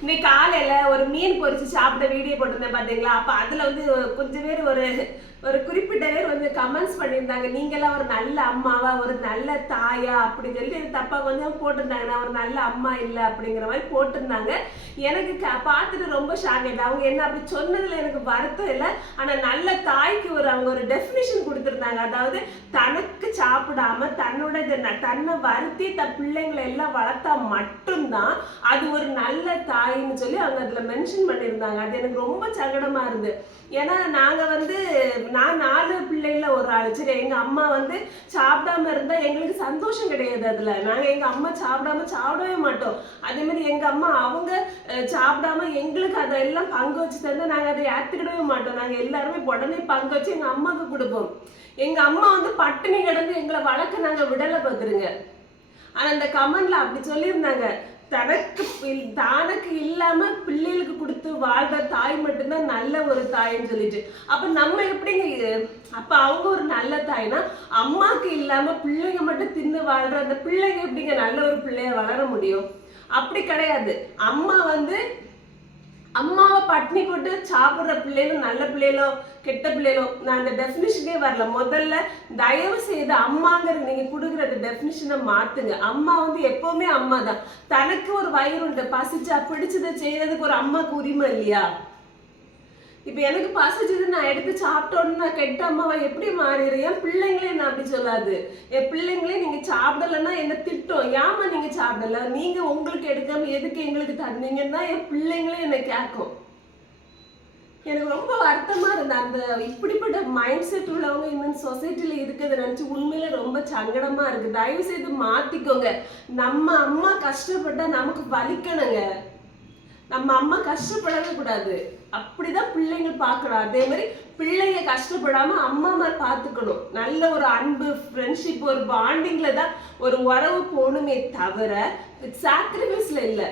இன்னைக்கு காலையில ஒரு மீன் பொறிச்சு சாப்பிட்ட வீடியோ போட்டிருந்தேன் பாத்தீங்களா? அப்ப அதுல வந்து கொஞ்சம் பேர் ஒரு ஒரு குறிப்பிட்ட பேர் வந்து கமெண்ட்ஸ் பண்ணியிருந்தாங்க. நீங்களாம் ஒரு நல்ல அம்மாவா ஒரு நல்ல தாயா அப்படி சொல்லி தப்பா கொஞ்சம் போட்டிருந்தாங்க. நான் ஒரு நல்ல அம்மா இல்லை அப்படிங்கிற மாதிரி போட்டிருந்தாங்க. எனக்கு க- பார்த்துட்டு ரொம்ப ஷாக் ஆயிட்டு அவங்க என்ன அப்படி சொன்னதுல எனக்கு வருத்தம் இல்லை. ஆனா நல்ல தாய்க்கு ஒரு அவங்க ஒரு டெஃபினிஷன் கொடுத்துருந்தாங்க. அதாவது தனக்கு சாப்பிடாம தன்னோட தன்னை வருத்தி தன் பிள்ளைங்களை எல்லாம் வளர்த்தா மட்டும்தான் அது ஒரு நல்ல தாயின்னு சொல்லி அவங்க அதுல மென்ஷன் பண்ணியிருந்தாங்க. அது எனக்கு ரொம்ப சங்கடமா இருந்து ஏன்னா நாங்க வந்து நான் நாலு பிள்ளைல ஒரு ஆள். சரி எங்க அம்மா வந்து சாப்பிடாம இருந்தா எங்களுக்கு சந்தோஷம் கிடையாது அதுல. நாங்க எங்க அம்மா சாப்பிடாம சாப்பிடவே மாட்டோம். அதே மாதிரி எங்க அம்மா அவங்க சாப்பிடாம எங்களுக்கு அதெல்லாம் பங்கு வச்சு தந்தா நாங்க அதை ஏத்துக்கிடவே மாட்டோம். நாங்க எல்லாருமே உடனே பங்கு வச்சு எங்க அம்மாவுக்கு கொடுப்போம். எங்க அம்மா வந்து பட்டினி கிடந்து எங்களை வளர்க்க நாங்க விடலை பார்த்துருங்க. ஆனா இந்த கமெண்ட்ல அப்படி சொல்லியிருந்தாங்க. தனக்கு தனக்கு இல்லாம பிள்ளைகளுக்கு கொடுத்து வாழ்ற தாய் மட்டும்தான் நல்ல ஒரு தாய்ன்னு சொல்லிட்டு. அப்ப நம்ம எப்படிங்க இது? அப்ப அவங்க ஒரு நல்ல தாய்னா அம்மாக்கு இல்லாம பிள்ளைங்க மட்டும் தின்னு வாழ்ற அந்த பிள்ளைங்க எப்படிங்க நல்ல ஒரு பிள்ளைய வளர முடியும்? அப்படி கிடையாது. அம்மா வந்து அம்மாவை பட்னி போட்டு சாப்பிட்ற பிள்ளைகளும் நல்ல பிள்ளைகளோ கெட்ட பிள்ளைகளோ நான் அந்த டெஃபினிஷனே வரல. முதல்ல தயவு செய்து அம்மாங்கிறது நீங்க கொடுக்குற டெஃபினிஷனை மாத்துங்க. அம்மா வந்து எப்பவுமே அம்மா தான் தனக்கு ஒரு வயிறு உண்டு. பசிச்சா பிடிச்சதை செய்யறதுக்கு ஒரு அம்மாக்கு உரிமை இல்லையா? இப்போ எனக்கு பசிச்சது நான் எடுத்து சாப்பிட்டோன்னு நான் கெட்ட அம்மாவை எப்படி மாறிடுறேன்? என் பிள்ளைங்களே என்ன அப்படி சொல்லாது. என் பிள்ளைங்களே நீங்கள் சாப்பிடலைன்னா என்ன திட்டம்? ஏமா நீங்கள் சாப்பிடல? நீங்கள் உங்களுக்கு எடுக்காம எதுக்கு எங்களுக்கு தந்தீங்கன்னா தான் என் பிள்ளைங்களே என்னை கேட்கும். எனக்கு ரொம்ப வருத்தமாக இருந்த அந்த இப்படிப்பட்ட மைண்ட் செட் உள்ளவங்க இன்னும் சொசைட்டியில் இருக்கிறத நினச்சி உண்மையில ரொம்ப சங்கடமாக இருக்குது தயவு செய்து மாற்றிக்கோங்க நம்ம அம்மா கஷ்டப்பட்டா நமக்கு வலிக்கணுங்க. நம்ம அம்மா கஷ்டப்படவே கூடாது. அப்படிதான் பிள்ளைங்க பார்க்கணும். அதே மாதிரி பிள்ளைங்க கஷ்டப்படாம அம்மா மாதிரி பார்த்துக்கணும். நல்ல ஒரு அன்பு ஃப்ரெண்ட்ஷிப் ஒரு பாண்டிங்ல தான் ஒரு உறவு போகணுமே தவிர சாக்ரிஃபைஸ்ல இல்லை.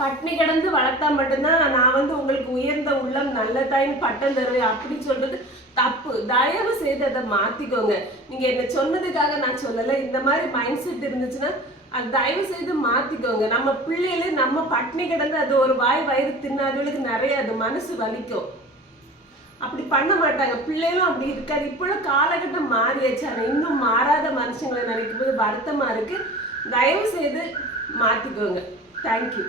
பட்னி கிடந்து வளர்த்தா மட்டும்தான் நான் வந்து உங்களுக்கு உயர்ந்த உள்ளம் நல்லதாயின்னு பட்டம் தருவேன் அப்படின்னு சொல்றது தப்பு. தயவு செய்து அதை மாத்திக்கோங்க. நீங்க என்ன சொன்னதுக்காக நான் சொல்லல. இந்த மாதிரி மைண்ட் செட் இருந்துச்சுன்னா அது தயவு செய்து மாத்திக்கோங்க. நம்ம பிள்ளைகளே நம்ம பட்னி கிடந்து அது ஒரு வாய் வயிறு தின்னாதவளுக்கு நிறைய அது மனசு வலிக்கும். அப்படி பண்ண மாட்டாங்க. பிள்ளைகளும் அப்படி இருக்காது. இப்போ காலகட்டம் மாறியாச்சு. ஆனால் இன்னும் மாறாத மனுஷங்களை நினைக்கும் போது வருத்தமாக இருக்குது தயவு செய்து மாற்றிக்கோங்க தேங்க்யூ